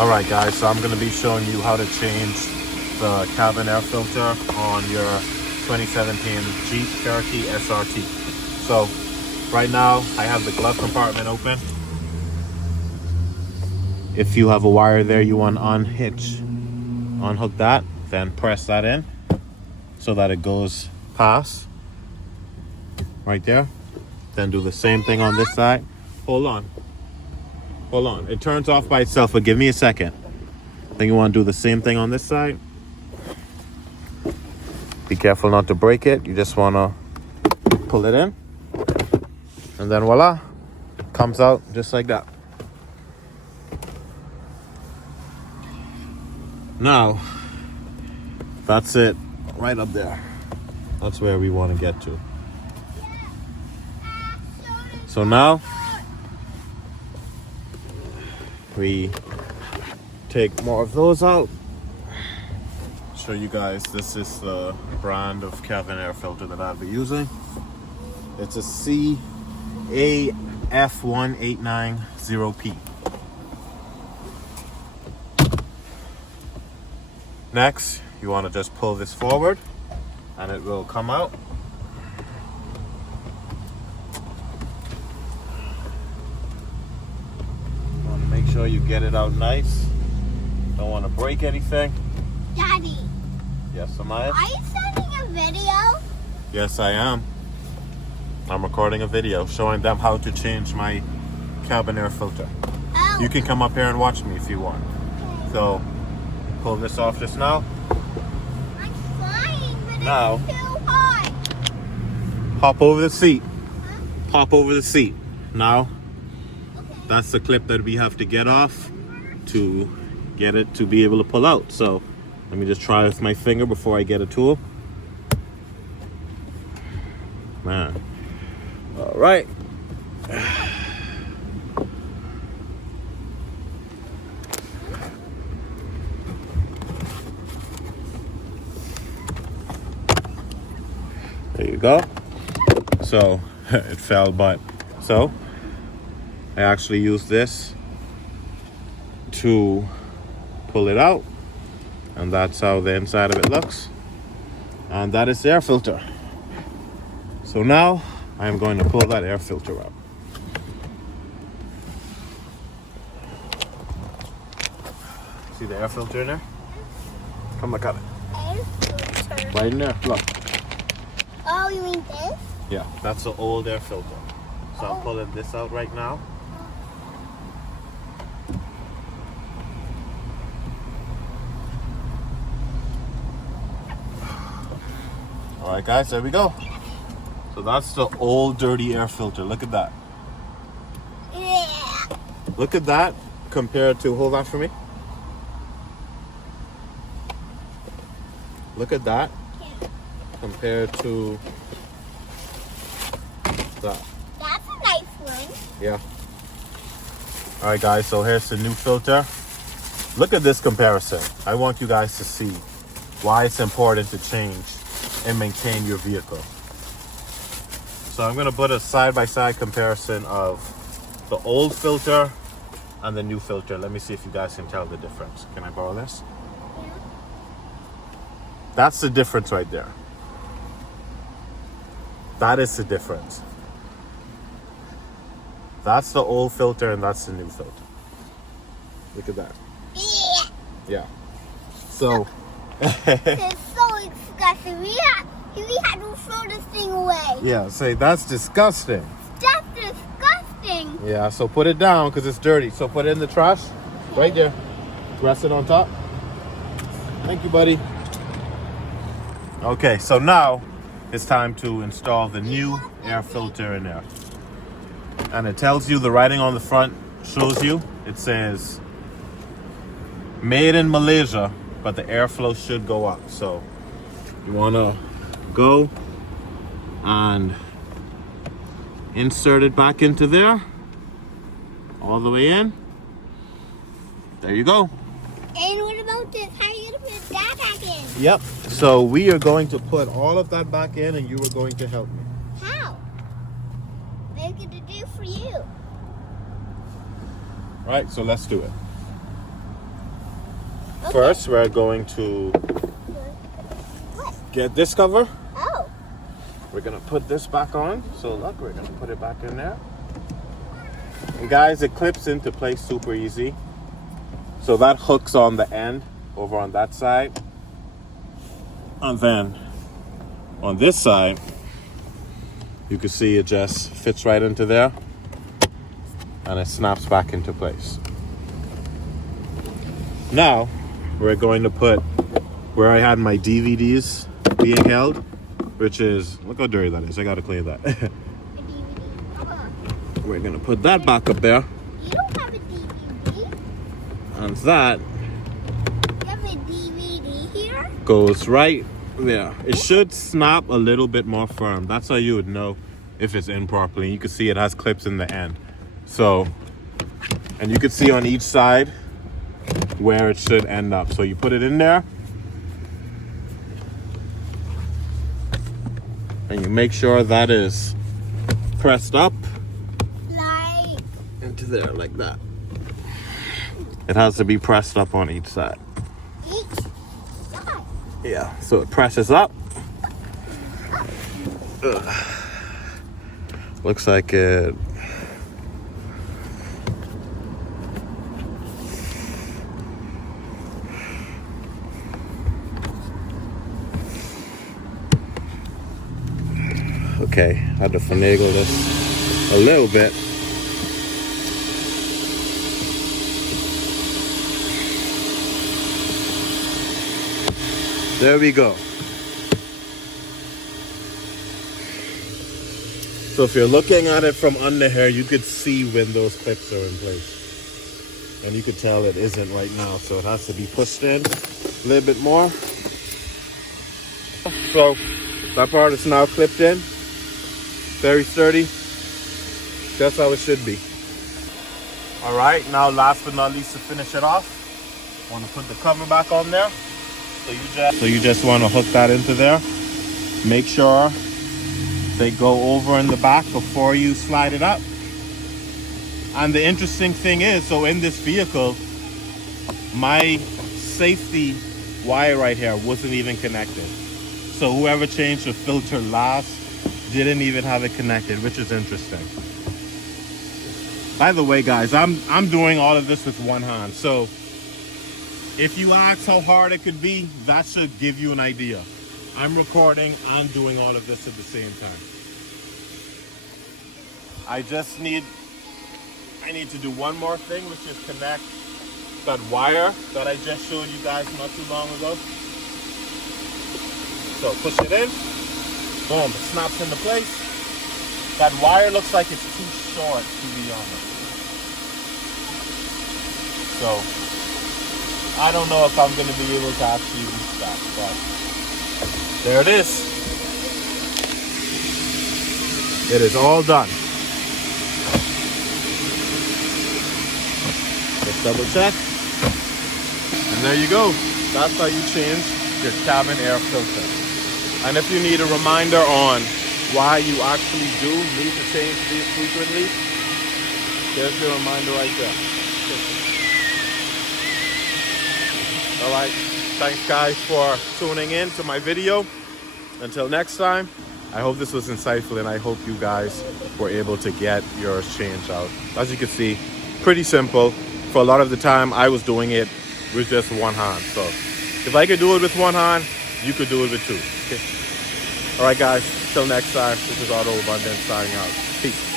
Alright guys, so I'm going to be showing you how to change the cabin air filter on your 2017 Jeep Cherokee SRT. So right now I have the glove compartment open. If you have a wire there you want to unhook that, then press that in so that it goes past right there. Then do the same thing on this side. Hold on, it turns off by itself, but give me a second. Then you want to do the same thing on this side. Be careful not to break it. You just want to pull it in, and then voila, it comes out just like that. Now that's it right up there. That's where we want to get to. So now we take more of those out. Show you guys, this is the brand of cabin air filter that I'll be using. It's a CAF1890P. Next, you want to just pull this forward and it will come out. Want to make sure you get it out nice. Don't want to break anything. Daddy. Yes, Amaya? Are you sending a video? Yes, I am. I'm recording a video showing them how to change my cabin air filter. Oh. You can come up here and watch me if you want. Okay. So, pull this off just now. I'm flying, but Now. it's too hot. Hop over the seat. Huh? Pop over the seat. Now, Okay. that's the clip that we have to get off to get it to be able to pull out. So, let me just try with my finger before I get a tool. Man. All right. There you go. So it fell, but so I actually use this to pull it out, and that's how the inside of it looks, and that is the air filter. So now I am going to pull that air filter out. See the air filter in there? Come look at it. Air filter. Right in there, look. Oh, you mean this? Yeah, that's the old air filter. So I'm pulling this out right now. All right, guys, there we go. So that's the old dirty air filter. Look at that. Yeah. Look at that compared to, hold that for me. Look at that compared to that. That's a nice one. Yeah. All right, guys, so here's the new filter. Look at this comparison. I want you guys to see why it's important to change and maintain your vehicle. So I'm gonna put a side-by-side comparison of the old filter and the new filter. Let me see if you guys can tell the difference. Can I borrow this? Yeah. That's the difference right there. That is the difference. That's the old filter and that's the new filter. Look at that. Yeah. Yeah. So It's so disgusting. We had to throw this thing away. yeah, say that's disgusting. That's disgusting. Yeah, so put it down because it's dirty. So put it in the trash right there. Rest it on top. Thank you, buddy. Okay, so now it's time to install the new air filter in there. And it tells you, the writing on the front shows you, it says made in Malaysia, but the airflow should go up. So you want to go and insert it back into there, all the way in. There you go. And what about this? How are you going to put that back in? Yep. So we are going to put all of that back in, and you are going to help me. How? What am I going to do for you? All right, so let's do it. Okay. First, we're going to What? get this cover. Oh. We're gonna put this back on. So look, we're gonna put it back in there. And guys, it clips into place super easy. So that hooks on the end over on that side. And then on this side, you can see it just fits right into there and it snaps back into place. Now, we're going to put where I had my DVDs being held, which is, look how dirty that is. I gotta clean that. A DVD. We're gonna put that back up there. You don't have a DVD. And that You have a DVD here? goes right there. It should snap a little bit more firm. That's how you would know if it's in properly. You can see it has clips in the end. So, and you can see on each side where it should end up. So you put it in there and you make sure that is pressed up Like. into there like that. It has to be pressed up on each side. Each side. Yeah, so it presses up. Ugh. Looks like it. Okay, I had to finagle this a little bit. There we go. So if you're looking at it from under here, you could see when those clips are in place. And you could tell it isn't right now, so it has to be pushed in a little bit more. So that part is now clipped in. Very sturdy. That's how it should be. All right, now last but not least, to finish it off, I want to put the cover back on there. So you just want to hook that into there. Make sure they go over in the back before you slide it up. And the interesting thing is, so in this vehicle, my safety wire right here wasn't even connected. So whoever changed the filter last didn't even have it connected, which is interesting. By the way, guys, I'm doing all of this with one hand. So if you ask how hard it could be, that should give you an idea. I'm recording and doing all of this at the same time. I need to do one more thing, which is connect that wire that I just showed you guys not too long ago. So push it in, boom, it snaps into place. That wire looks like it's too short, to be honest. So I don't know if I'm going to be able to actually reach that, but there it is. It is all done. Just double check. And there you go. That's how you change your cabin air filter. And if you need a reminder on why you actually do need to change these frequently, there's the reminder right there. All right, thanks guys for tuning in to my video. Until next time, I hope this was insightful and I hope you guys were able to get yours changed out. As you can see, pretty simple. For a lot of the time, I was doing it with just one hand. So if I could do it with one hand, you could do it with two. Okay. All right, guys, till next time, this is Auto Abundance signing out. Peace.